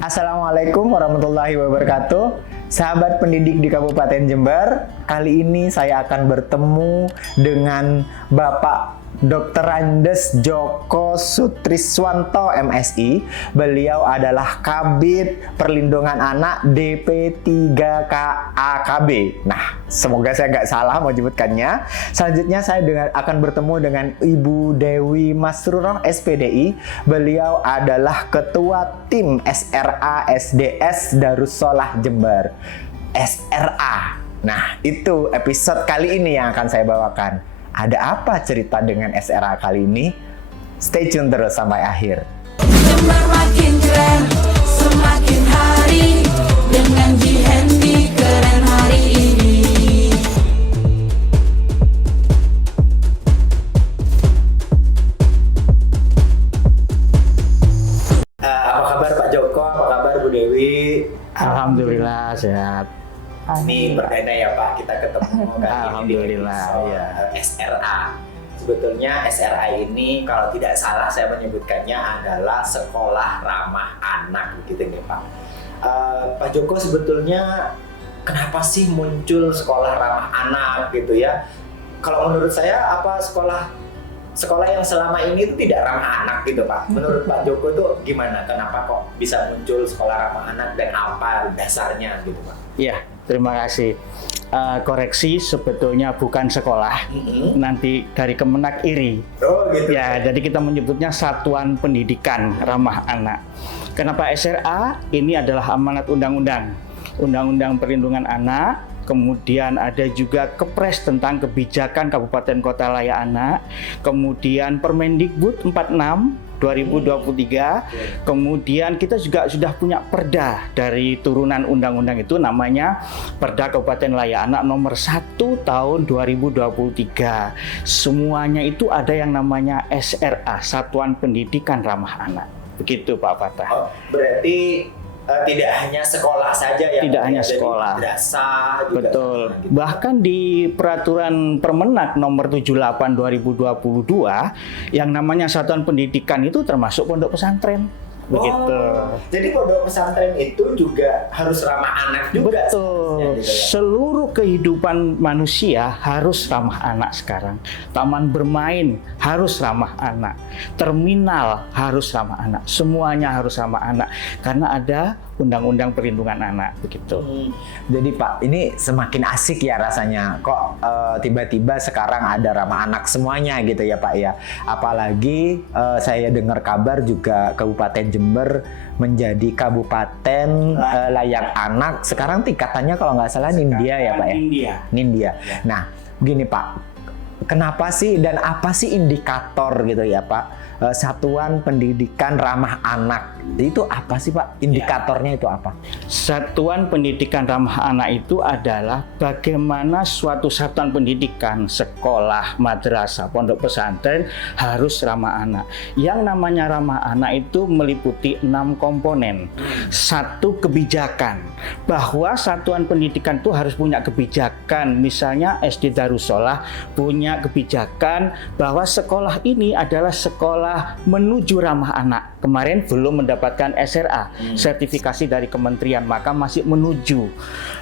Assalamualaikum warahmatullahi wabarakatuh. Sahabat pendidik di Kabupaten Jember, kali ini saya akan bertemu dengan Bapak Dr. Andes Joko Sutriswanto MSI. Beliau adalah Kabid Perlindungan Anak DP3KAKB. Nah, semoga saya nggak salah mau menyebutkannya. Selanjutnya saya akan bertemu dengan Ibu Dewi Masruroh SPDI. Beliau adalah Ketua Tim SRA SDS Darussolah Jember. SRA. Nah, itu episode kali ini yang akan saya bawakan. Ada apa cerita dengan SRA kali ini? Stay tune terus sampai akhir. Jember makin keren, semakin hari dengan Jihendi keren hari ini. Apa kabar Pak Joko? Apa kabar Bu Dewi? Alhamdulillah sehat. Ini perdana ya Pak, kita ketemu kali Alhamdulillah, ini di ya. SRA. Sebetulnya SRA ini kalau tidak salah saya menyebutkannya adalah Sekolah Ramah Anak, begitu nih Pak. Pak Joko, sebetulnya kenapa sih muncul Sekolah Ramah Anak gitu ya? Kalau menurut saya apa sekolah yang selama ini itu tidak ramah anak gitu Pak. Menurut Pak Joko itu gimana? Kenapa kok bisa muncul Sekolah Ramah Anak dan apa dasarnya gitu Pak? Ya, terima kasih. Koreksi, sebetulnya bukan sekolah. Nanti dari Kemenak iri. Oh gitu. Ya, jadi kita menyebutnya Satuan Pendidikan Ramah Anak. Kenapa SRA? Ini adalah amanat undang-undang. Undang-undang Perlindungan Anak. Kemudian ada juga Kepres tentang kebijakan Kabupaten Kota Layak Anak. Kemudian Permendikbud 46 2023. Kemudian kita juga sudah punya perda dari turunan undang-undang itu, namanya Perda Kabupaten Layak Anak nomor 1 tahun 2023. Semuanya itu ada yang namanya SRA, Satuan Pendidikan Ramah Anak. Begitu Pak Fatah. Oh, berarti tidak hanya sekolah saja ya? Tidak hanya Jadi sekolah. madrasah juga. Betul. Gitu. Bahkan di peraturan Permenak nomor 78 2022 yang namanya Satuan Pendidikan itu termasuk pondok pesantren. Begitu. Oh, jadi pondok pesantren itu juga harus ramah anak juga. Betul. Gitu ya? Seluruh kehidupan manusia harus ramah anak sekarang. Taman bermain harus ramah anak. Terminal harus ramah anak. Semuanya harus ramah anak. Karena ada Undang-Undang Perlindungan Anak. Begitu. Jadi Pak, ini semakin asik ya rasanya. Kok tiba-tiba sekarang ada ramah anak semuanya gitu ya Pak ya. Apalagi saya dengar kabar juga Kabupaten Jember menjadi kabupaten layak anak. Sekarang tingkatannya kalau nggak salah Nindya ya Pak ya? Nindya. Nah, gini Pak, kenapa sih dan apa sih indikator gitu ya Pak? Satuan Pendidikan Ramah Anak itu apa sih Pak? Indikatornya itu apa? Satuan Pendidikan Ramah Anak itu adalah bagaimana suatu satuan pendidikan, sekolah, madrasah, pondok pesantren harus ramah anak. Yang namanya ramah anak itu meliputi 6 komponen. 1, kebijakan. Bahwa satuan pendidikan itu harus punya kebijakan. Misalnya SD Darussolah punya kebijakan bahwa sekolah ini adalah sekolah menuju ramah anak. Kemarin belum mendapatkan SRA, sertifikasi dari kementerian, maka masih menuju.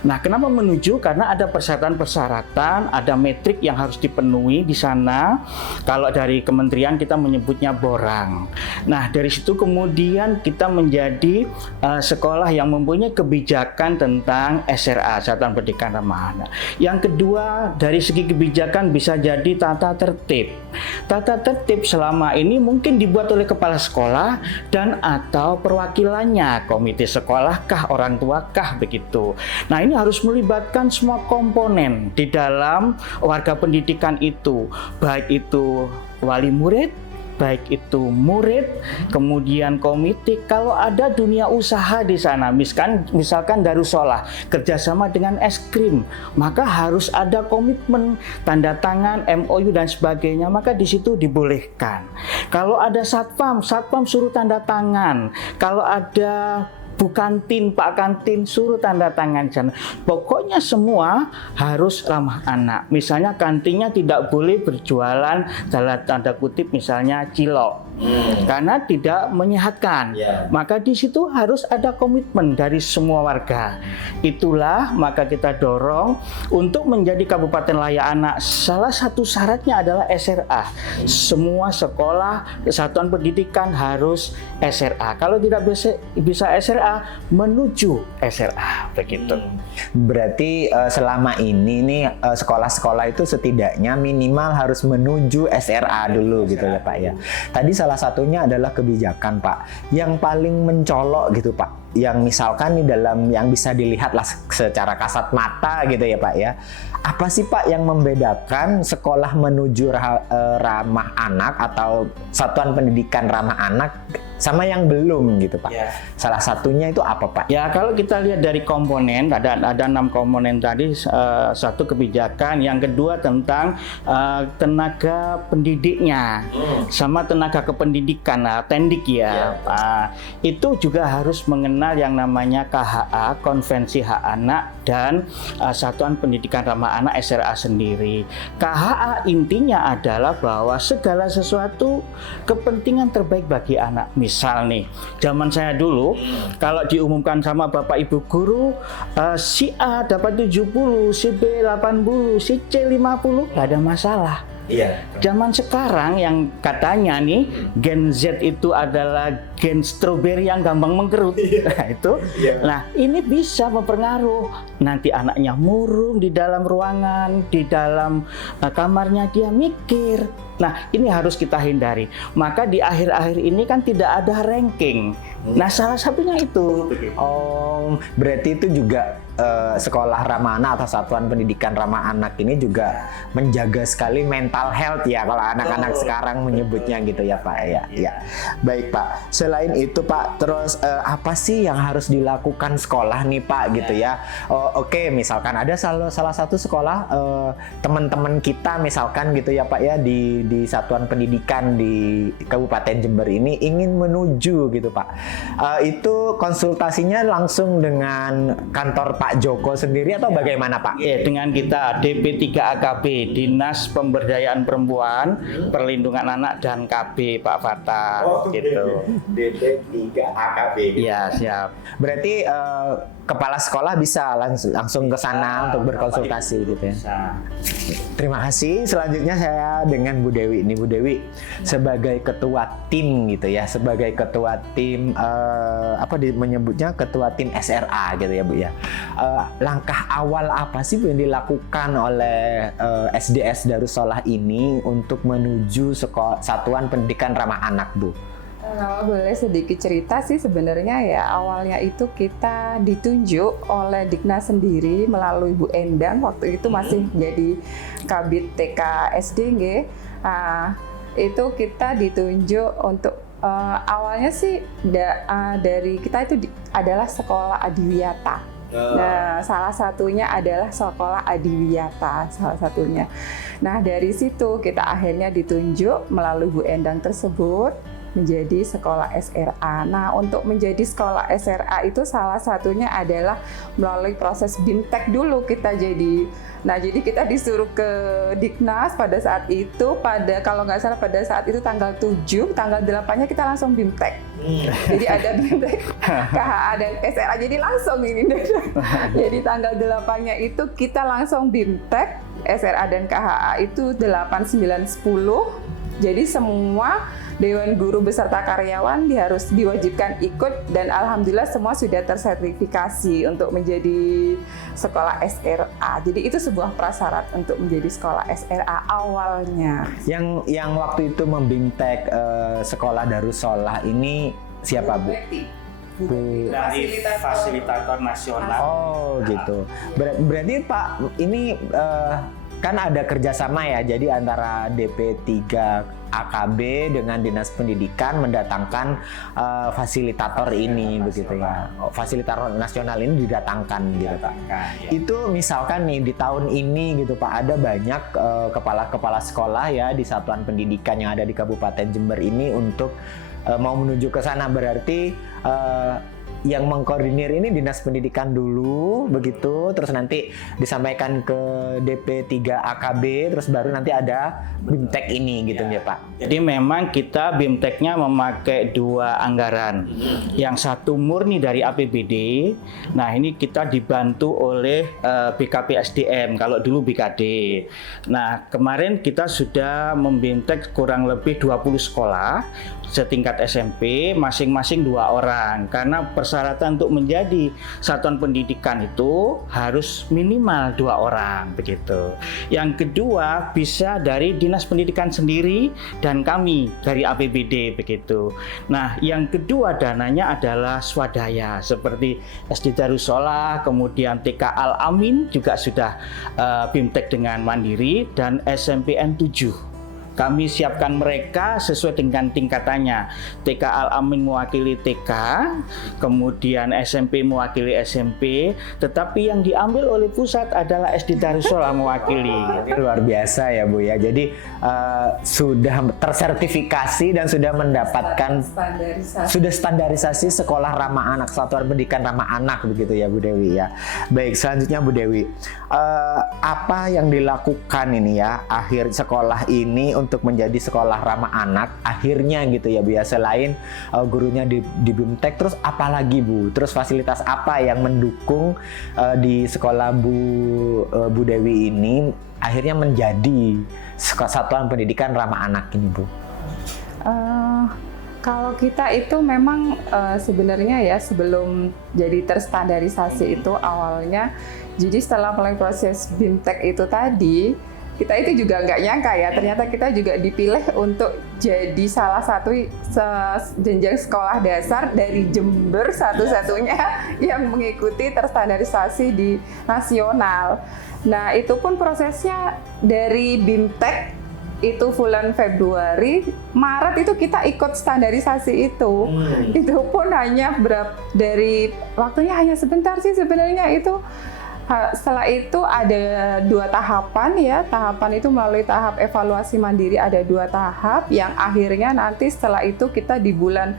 Nah, kenapa menuju? Karena ada persyaratan-persyaratan, ada metrik yang harus dipenuhi di sana. Kalau dari kementerian kita menyebutnya borang. Nah, dari situ kemudian kita menjadi sekolah yang mempunyai kebijakan tentang SRA, Satuan Pendidikan Ramah Anak. Yang kedua, dari segi kebijakan bisa jadi tata tertib. Tata tertib selama ini mungkin dibuat oleh kepala sekolah dan atau perwakilannya, komite sekolah kah, orang tua kah, begitu. Nah, ini harus melibatkan semua komponen di dalam warga pendidikan itu, baik itu wali murid, baik itu murid, kemudian komite. Kalau ada dunia usaha di sana, misalkan Darussolah kerjasama dengan es krim, maka harus ada komitmen, tanda tangan, MOU dan sebagainya, maka di situ dibolehkan. Kalau ada satpam suruh tanda tangan. Kalau ada Bu Kantin, Pak Kantin, suruh tanda tangan sana. Pokoknya semua harus ramah anak. Misalnya kantinnya tidak boleh berjualan dalam tanda kutip misalnya cilok. karena tidak menyehatkan. Maka di situ harus ada komitmen dari semua warga. Itulah maka kita dorong untuk menjadi Kabupaten Layak Anak. Salah satu syaratnya adalah SRA. Semua sekolah kesatuan pendidikan harus SRA. Kalau tidak bisa SRA, menuju SRA begitu. Berarti selama ini nih sekolah-sekolah itu setidaknya minimal harus menuju SRA dulu gitu ya Pak ya. Tadi salah satunya adalah kebijakan Pak yang paling mencolok gitu Pak, yang misalkan nih dalam yang bisa dilihat lah secara kasat mata gitu ya Pak ya. Apa sih Pak yang membedakan sekolah menuju ramah anak atau satuan pendidikan ramah anak sama yang belum gitu Pak? Salah satunya itu apa Pak? Ya, kalau kita lihat dari komponen, ada 6 komponen tadi. Satu kebijakan, yang kedua tentang tenaga pendidiknya, sama tenaga kependidikan, tendik ya. Itu juga harus mengenal yang namanya KHA, Konvensi Hak Anak, dan Satuan Pendidikan Ramah Anak SRA sendiri. KHA intinya adalah bahwa segala sesuatu kepentingan terbaik bagi anak. Misal nih, zaman saya dulu kalau diumumkan sama Bapak Ibu guru, si A dapat 70, si B 80, si C 50, nggak ada masalah. Zaman sekarang yang katanya nih gen Z itu adalah gen stroberi yang gampang mengkerut. Nah itu, nah ini bisa mempengaruhi nanti anaknya murung di dalam ruangan, di dalam kamarnya dia mikir. Nah ini harus kita hindari. Maka di akhir-akhir ini kan tidak ada ranking. Nah salah satunya itu. Oh, berarti itu juga sekolah ramah anak atau satuan pendidikan ramah anak ini juga menjaga sekali mental health ya kalau anak-anak sekarang menyebutnya gitu ya Pak ya. Baik Pak. Selain itu Pak, terus apa sih yang harus dilakukan sekolah nih Pak gitu ya? Oke, misalkan ada salah satu sekolah teman-teman kita misalkan gitu ya Pak ya di satuan pendidikan di Kabupaten Jember ini ingin menuju gitu Pak. Itu konsultasinya langsung dengan kantor Pak Joko sendiri atau bagaimana Pak? Dengan kita DP3AKB, Dinas Pemberdayaan Perempuan, Perlindungan Anak dan KB Pak Fatah gitu. DP3AKB. Iya, siap. Berarti kepala sekolah bisa langsung ke sana untuk berkonsultasi gitu ya. Terima kasih. Selanjutnya saya dengan Bu Dewi. Ini Bu Dewi sebagai ketua tim gitu ya, sebagai ketua tim menyebutnya ketua tim SRA gitu ya Bu ya. Langkah awal apa sih Bu yang dilakukan oleh SDS Darussolah ini untuk menuju satuan pendidikan ramah anak Bu? Kalau boleh sedikit cerita sih sebenarnya ya awalnya itu kita ditunjuk oleh Diknas sendiri melalui Bu Endang, waktu itu masih jadi Kabid TK SD itu kita ditunjuk untuk awalnya sih dari kita itu adalah sekolah Adiwiyata. Nah, salah satunya adalah sekolah Adiwiyata, salah satunya. Nah, dari situ kita akhirnya ditunjuk melalui Bu Endang tersebut menjadi sekolah SRA. Nah, untuk menjadi sekolah SRA itu salah satunya adalah melalui proses BIMTEK dulu kita jadi. Nah, jadi kita disuruh ke Diknas pada saat itu, kalau nggak salah pada saat itu tanggal 7, tanggal 8-nya kita langsung BIMTEK. Jadi ada BIMTEK, KHA dan SRA, jadi langsung ini. Jadi tanggal 8-nya itu kita langsung BIMTEK, SRA dan KHA itu 8, 9, 10. Jadi semua Dewan Guru beserta karyawan harus diwajibkan ikut dan alhamdulillah semua sudah tersertifikasi untuk menjadi sekolah SRA. Jadi itu sebuah prasyarat untuk menjadi sekolah SRA awalnya. Yang waktu itu membimtek sekolah Darussolah ini siapa Bu? Dari fasilitator nasional. Oh gitu. Berarti Pak ini kan ada kerjasama ya, jadi antara DP3AKB dengan Dinas Pendidikan mendatangkan fasilitator ini begitu ya. Fasilitator nasional ini didatangkan gitu Pak. Itu misalkan nih di tahun ini gitu Pak, ada banyak kepala-kepala sekolah ya di satuan pendidikan yang ada di Kabupaten Jember ini untuk mau menuju ke sana, berarti yang mengkoordinir ini Dinas Pendidikan dulu begitu, terus nanti disampaikan ke DP3 AKB, terus baru nanti ada BIMTEK ini gitu ya Pak. Jadi memang kita BIMTEK-nya memakai 2 anggaran. Yang satu murni dari APBD. Nah, ini kita dibantu oleh BKP SDM, kalau dulu BKD. Nah, kemarin kita sudah membimtek kurang lebih 20 sekolah setingkat SMP, masing-masing 2 orang. Karena persyaratan untuk menjadi satuan pendidikan itu harus minimal 2 orang begitu. Yang kedua bisa dari Dinas Pendidikan sendiri dan kami dari APBD begitu. Nah, yang kedua dananya adalah swadaya seperti SD Darussolah, kemudian TK Al Amin juga sudah BIMTEK dengan mandiri, dan SMPN 7. Kami siapkan mereka sesuai dengan tingkatannya. TK Al Amin mewakili TK, kemudian SMP mewakili SMP, tetapi yang diambil oleh pusat adalah SD Darussolah mewakili. Ini luar biasa ya Bu ya. Jadi sudah tersertifikasi dan sudah mendapatkan standarisasi sekolah ramah anak, satuan pendidikan ramah anak begitu ya Bu Dewi ya. Baik, selanjutnya Bu Dewi, apa yang dilakukan ini ya akhir sekolah ini untuk menjadi sekolah ramah anak akhirnya gitu ya Bu ya, selain gurunya di BIMTEK, terus apa lagi Bu? Terus fasilitas apa yang mendukung di sekolah Bu Dewi ini akhirnya menjadi satuan pendidikan ramah anak ini Bu? Kalau kita itu memang sebenarnya ya sebelum jadi terstandarisasi itu awalnya, jadi setelah mulai proses BIMTEK itu tadi, kita itu juga nggak nyangka ya, ternyata kita juga dipilih untuk jadi salah satu jenjang sekolah dasar dari Jember satu-satunya yang mengikuti terstandarisasi di nasional. Nah, itu pun prosesnya dari BIMTEK itu bulan Februari, Maret itu kita ikut standarisasi itu. Itu pun hanya dari waktunya hanya sebentar sih sebenarnya itu. Setelah itu ada 2 tahapan ya, tahapan itu melalui tahap evaluasi mandiri ada 2 tahap, yang akhirnya nanti setelah itu kita di bulan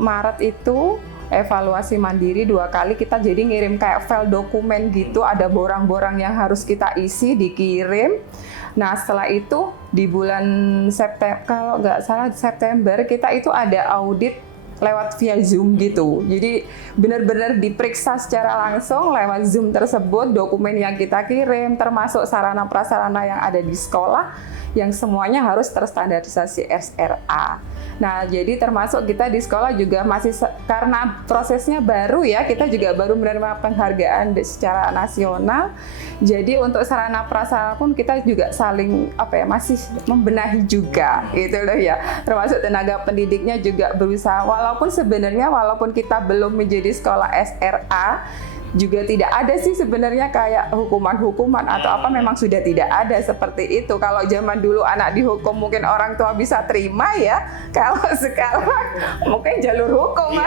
Maret itu evaluasi mandiri 2 kali, kita jadi ngirim kayak file dokumen gitu, ada borang-borang yang harus kita isi dikirim. Nah, setelah itu di bulan September, kalau nggak salah September, kita itu ada audit lewat via Zoom gitu. Jadi benar-benar diperiksa secara langsung lewat Zoom tersebut, dokumen yang kita kirim, termasuk sarana prasarana yang ada di sekolah, yang semuanya harus terstandarisasi SRA. Nah, jadi termasuk kita di sekolah juga masih, karena prosesnya baru ya, kita juga baru menerima penghargaan secara nasional. Jadi untuk sarana prasarana pun kita juga saling masih membenahi juga gitu loh ya. Termasuk tenaga pendidiknya juga berusaha, walaupun sebenarnya walaupun kita belum menjadi sekolah SRA, juga tidak ada sih sebenarnya kayak hukuman-hukuman atau apa, memang sudah tidak ada seperti itu. Kalau zaman dulu anak dihukum mungkin orang tua bisa terima ya, kalau sekarang mungkin jalur hukum.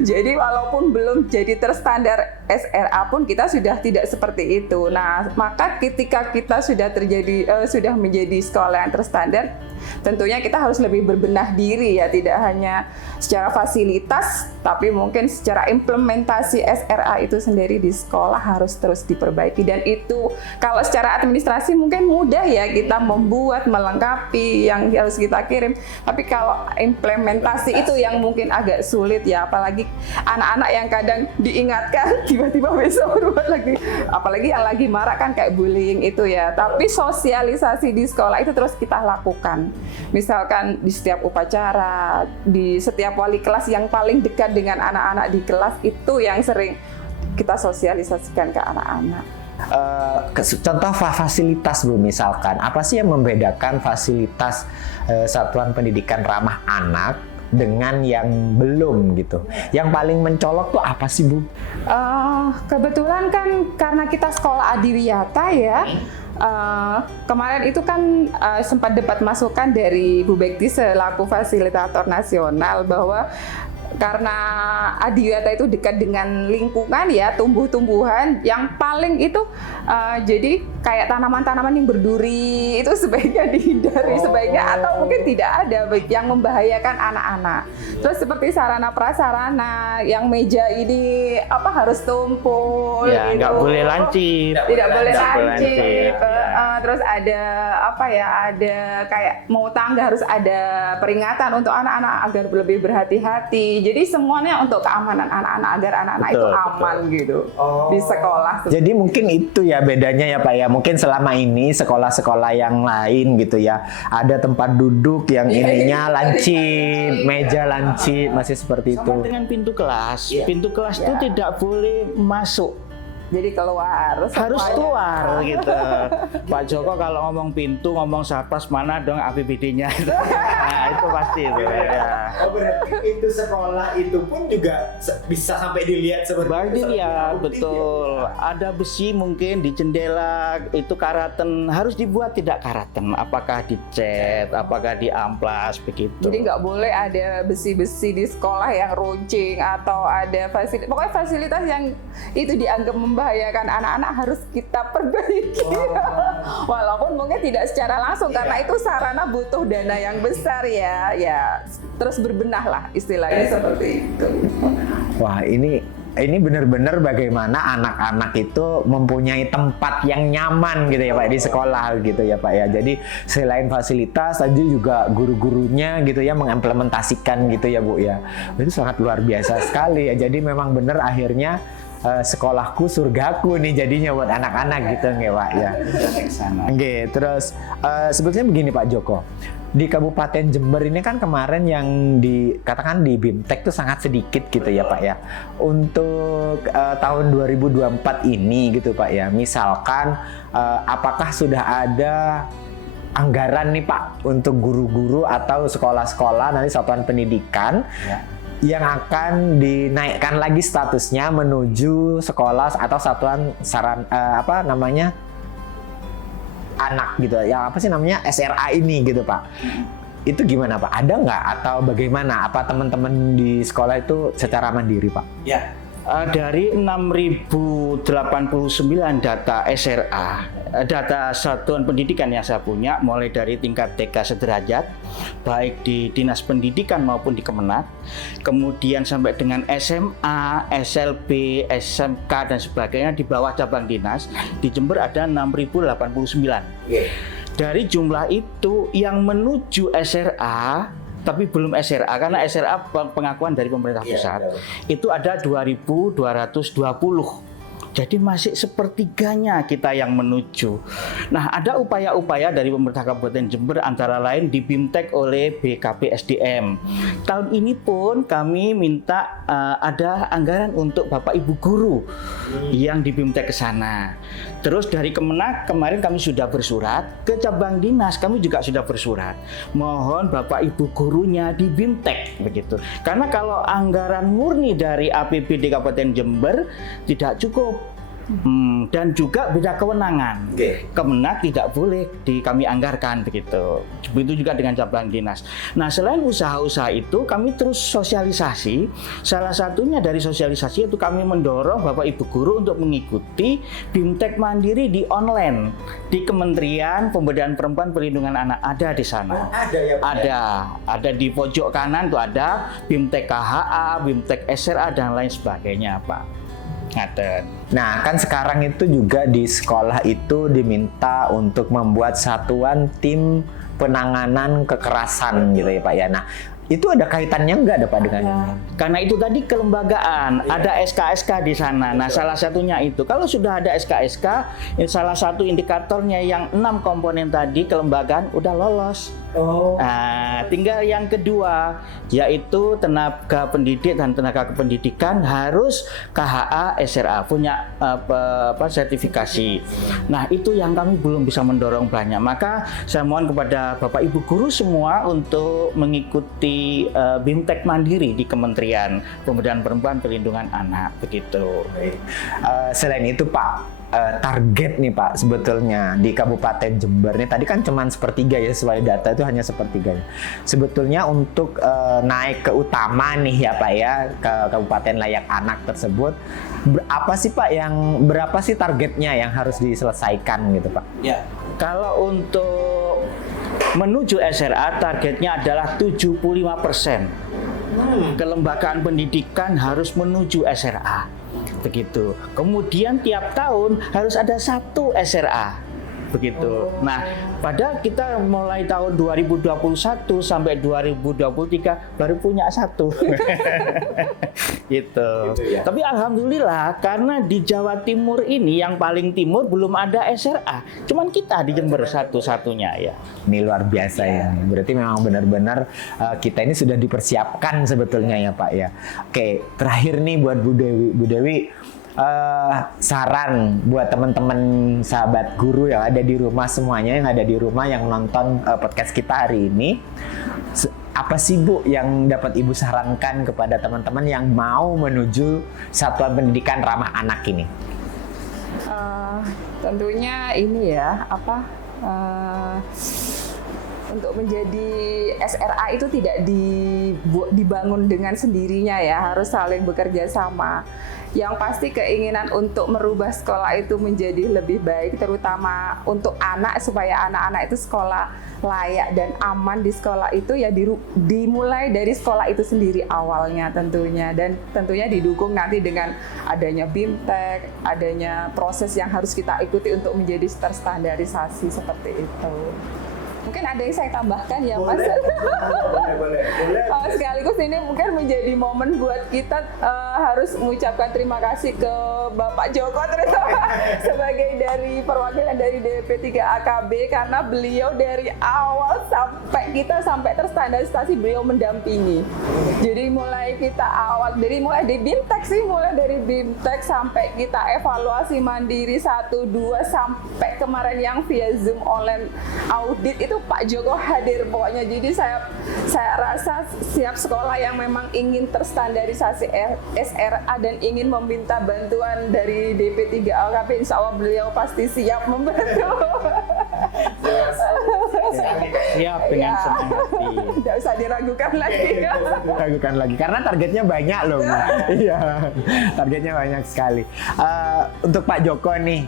Jadi walaupun belum jadi terstandar SRA pun kita sudah tidak seperti itu. Nah, maka ketika kita sudah menjadi sekolah yang terstandar, tentunya kita harus lebih berbenah diri ya, tidak hanya secara fasilitas, tapi mungkin secara implementasi SRA itu sendiri di sekolah harus terus diperbaiki. Dan itu kalau secara administrasi mungkin mudah ya, kita membuat, melengkapi yang harus kita kirim. Tapi kalau implementasi itu yang mungkin agak sulit ya, apalagi anak-anak yang kadang diingatkan tiba-tiba besok berbuat lagi. Apalagi yang lagi marah kan kayak bullying itu ya. Tapi sosialisasi di sekolah itu terus kita lakukan. Misalkan di setiap upacara, di setiap wali kelas yang paling dekat dengan anak-anak di kelas, itu yang sering kita sosialisasikan ke anak-anak. Contoh fasilitas Bu, misalkan apa sih yang membedakan fasilitas satuan pendidikan ramah anak dengan yang belum gitu? Yang paling mencolok tuh apa sih Bu? Kebetulan kan karena kita sekolah adiwiyata ya, kemarin itu kan sempat dapat masukan dari Bu Bekti selaku fasilitator nasional bahwa karena adiwiyata itu dekat dengan lingkungan ya, tumbuh-tumbuhan yang paling itu jadi kayak tanaman-tanaman yang berduri itu sebaiknya dihindari sebaiknya, atau mungkin tidak ada yang membahayakan anak-anak. Terus seperti sarana prasarana yang meja ini harus tumpul Ya, gitu. nggak boleh lancip. Tidak boleh Nggak boleh lancip. lancip. Terus ada ada kayak mau tangga harus ada peringatan untuk anak-anak agar lebih berhati-hati. Jadi semuanya untuk keamanan anak-anak agar anak-anak itu Betul, aman gitu di sekolah. Jadi mungkin itu ya bedanya ya Pak ya. Mungkin selama ini sekolah-sekolah yang lain gitu ya, ada tempat duduk yang ininya lancip, meja lancip, masih seperti itu. Sama dengan pintu kelas. Pintu kelas itu tidak boleh masuk, Jadi keluar. harus semuanya. keluar gitu. Pak Joko kalau ngomong pintu, ngomong satpas, mana dong APBD-nya? Nah, itu pasti itu. Ya. Oh, berarti pintu sekolah itu pun juga bisa sampai dilihat seperti Baik dilihat, betul. Ada besi mungkin di jendela, itu karaten. Harus dibuat tidak karaten. Apakah dicat, apakah diamplas, begitu. Jadi nggak boleh ada besi-besi di sekolah yang runcing atau ada fasilitas, pokoknya fasilitas yang itu dianggap membahayakan anak-anak harus kita perbaiki. Walaupun mungkin tidak secara langsung karena itu sarana butuh dana yang besar ya terus berbenah lah istilahnya seperti itu. Wah, ini benar-benar bagaimana anak-anak itu mempunyai tempat yang nyaman gitu ya Pak di sekolah gitu ya Pak ya. Jadi selain fasilitas tadi juga guru-gurunya gitu ya mengimplementasikan gitu ya Bu ya. Itu sangat luar biasa sekali ya. Jadi memang benar akhirnya sekolahku surgaku nih jadinya buat anak-anak gitu nggak Pak ya. Oke, terus sebetulnya begini Pak Joko. Di Kabupaten Jember ini kan kemarin yang dikatakan di BIMTEK itu sangat sedikit gitu ya Pak ya. Untuk tahun 2024 ini gitu Pak ya. Misalkan apakah sudah ada anggaran nih Pak untuk guru-guru atau sekolah-sekolah nanti satuan pendidikan yang akan dinaikkan lagi statusnya menuju sekolah atau satuan anak gitu, yang apa sih namanya SRA ini gitu Pak. Itu gimana Pak? Ada nggak atau bagaimana? Apa teman-teman di sekolah itu secara mandiri Pak? Ya. Dari 6.089 data SRA, data satuan pendidikan yang saya punya, mulai dari tingkat TK sederajat, baik di Dinas Pendidikan maupun di Kemenak, kemudian sampai dengan SMA, SLB, SMK, dan sebagainya di bawah cabang dinas, di Jember ada 6.089. Dari jumlah itu yang menuju SRA, tapi belum SRA, karena SRA pengakuan dari pemerintah pusat, itu ada 2.220. Jadi masih sepertiganya kita yang menuju. Nah, ada upaya-upaya dari pemerintah Kabupaten Jember antara lain di BIMTEK oleh BKP SDM. Tahun ini pun kami minta ada anggaran untuk Bapak Ibu guru yang di BIMTEK ke sana. Terus dari Kemenak kemarin kami sudah bersurat, ke cabang dinas kami juga sudah bersurat. Mohon Bapak Ibu gurunya di BIMTEK begitu. Karena kalau anggaran murni dari APBD Kabupaten Jember tidak cukup. Dan juga beda kewenangan. Kemenak tidak boleh kami anggarkan begitu. Begitu juga dengan cabang dinas. Nah, selain usaha-usaha itu kami terus sosialisasi. Salah satunya dari sosialisasi itu kami mendorong Bapak Ibu guru untuk mengikuti BIMTEK mandiri di online di Kementerian Pemberdayaan Perempuan Perlindungan Anak, ada di sana. Ada ya Pak? Ada di pojok kanan tuh ada BIMTEK KHA, BIMTEK SRA dan lain sebagainya Pak. Nah, kan sekarang itu juga di sekolah itu diminta untuk membuat satuan tim penanganan kekerasan gitu ya Pak ya. Nah, itu ada kaitannya nggak ada Pak dengan ini? Karena itu tadi kelembagaan, ada SK-SK di sana. Nah, salah satunya itu. Kalau sudah ada SK-SK, salah satu indikatornya yang 6 komponen tadi kelembagaan udah lolos. Nah, tinggal yang kedua, yaitu tenaga pendidik dan tenaga kependidikan harus KHA SRA, punya sertifikasi. Nah, itu yang kami belum bisa mendorong banyak. Maka saya mohon kepada Bapak Ibu guru semua untuk mengikuti BIMTEK mandiri di Kementerian Pemberdayaan Perempuan Perlindungan Anak begitu. Selain itu Pak, target nih Pak sebetulnya di Kabupaten Jember nih, tadi kan cuman sepertiga ya, sesuai data itu hanya sepertiganya. Sebetulnya untuk naik ke utama nih ya Pak ya, ke Kabupaten Layak Anak tersebut, berapa sih targetnya yang harus diselesaikan gitu Pak? Ya, kalau untuk menuju SRA targetnya adalah 75%. Kelembagaan pendidikan harus menuju SRA. Begitu. Kemudian tiap tahun harus ada 1 SRA. Begitu. Nah, pada kita mulai tahun 2021 sampai 2023 baru punya 1. Gitu. Ya. Tapi alhamdulillah karena di Jawa Timur ini yang paling timur belum ada SRA. Cuman kita di Jember satu-satunya ya. Ini luar biasa ya. Berarti memang benar-benar kita ini sudah dipersiapkan sebetulnya ya Pak ya. Oke, terakhir nih buat Bu Dewi, saran buat teman-teman sahabat guru yang ada di rumah semuanya, yang ada di rumah yang nonton podcast kita hari ini, apa sih Bu yang dapat Ibu sarankan kepada teman-teman yang mau menuju satuan pendidikan ramah anak ini? Tentunya ini ya, untuk menjadi SRA itu tidak dibangun dengan sendirinya ya, harus saling bekerja sama. Yang pasti keinginan untuk merubah sekolah itu menjadi lebih baik, terutama untuk anak, supaya anak-anak itu sekolah layak dan aman di sekolah itu ya dimulai dari sekolah itu sendiri awalnya tentunya, dan tentunya didukung nanti dengan adanya BIMTEK, adanya proses yang harus kita ikuti untuk menjadi terstandarisasi seperti itu. Mungkin ada yang saya tambahkan ya Mas. Boleh. Sekaligus ini mungkin menjadi momen buat kita harus mengucapkan terima kasih ke Bapak Joko terutama sebagai dari perwakilan dari DP3 AKB, karena beliau dari awal sampai terstandarisasi beliau mendampingi. Jadi mulai di BIMTEK sampai kita evaluasi mandiri 1, 2 sampai kemarin yang via Zoom online audit itu Pak Joko hadir pokoknya. Jadi saya rasa siap sekolah yang memang ingin terstandarisasi SRA dan ingin meminta bantuan dari DP3 AKB, insya Allah beliau pasti siap membantu. Siap dengan senang hati. Tidak usah diragukan lagi. Karena targetnya banyak loh Bu. Iya, targetnya banyak sekali. Untuk Pak Joko nih,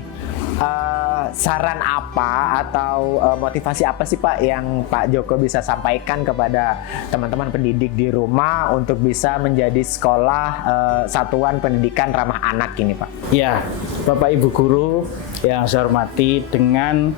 saran apa atau motivasi apa sih Pak yang Pak Joko bisa sampaikan kepada teman-teman pendidik di rumah untuk bisa menjadi sekolah satuan pendidikan ramah anak ini Pak? Ya, Bapak Ibu guru yang saya hormati, dengan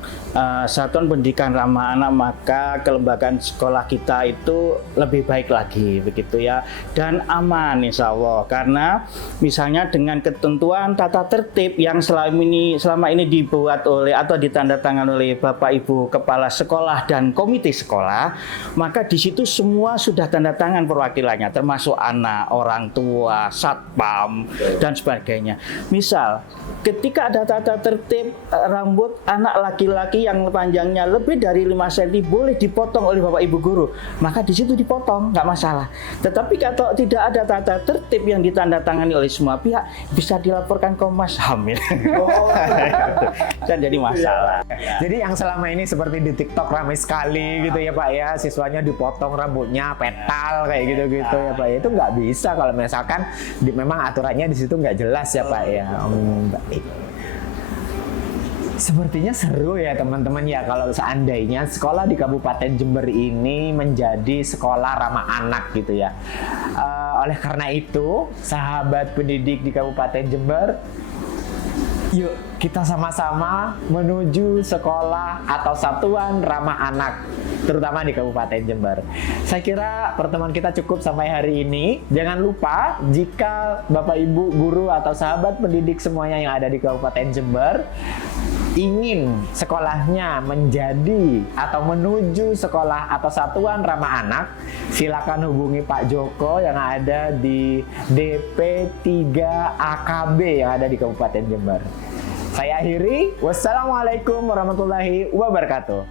satuan pendidikan ramah anak maka kelembagaan sekolah kita itu lebih baik lagi begitu ya, dan aman insya Allah. Karena misalnya dengan ketentuan tata tertib yang selama ini dibuat oleh atau ditandatangani oleh Bapak Ibu Kepala Sekolah dan Komite Sekolah, maka di situ semua sudah tanda tangan perwakilannya, termasuk anak, orang tua, satpam dan sebagainya. Misal ketika ada tata tertib rambut anak laki-laki yang panjangnya lebih dari 5 cm boleh dipotong oleh Bapak Ibu guru, maka di situ dipotong, nggak masalah. Tetapi kalau tidak ada tata tertib yang ditandatangani oleh semua pihak, bisa dilaporkan Komnas HAM. Dan jadi masalah. Jadi yang selama ini seperti di TikTok ramai sekali gitu ya Pak ya, siswanya dipotong rambutnya petal kayak gitu-gitu ya Pak ya, itu nggak bisa kalau misalkan memang aturannya di situ nggak jelas ya Pak ya. Baik. Sepertinya seru ya teman-teman ya kalau seandainya sekolah di Kabupaten Jember ini menjadi sekolah ramah anak gitu ya. Oleh karena itu, sahabat pendidik di Kabupaten Jember, yuk kita sama-sama menuju sekolah atau satuan ramah anak, terutama di Kabupaten Jember. Saya kira pertemuan kita cukup sampai hari ini. Jangan lupa, jika Bapak Ibu guru atau sahabat pendidik semuanya yang ada di Kabupaten Jember ingin sekolahnya menjadi atau menuju sekolah atau satuan ramah anak, silakan hubungi Pak Joko yang ada di DP3 AKB yang ada di Kabupaten Jember. Saya akhiri, wassalamualaikum warahmatullahi wabarakatuh.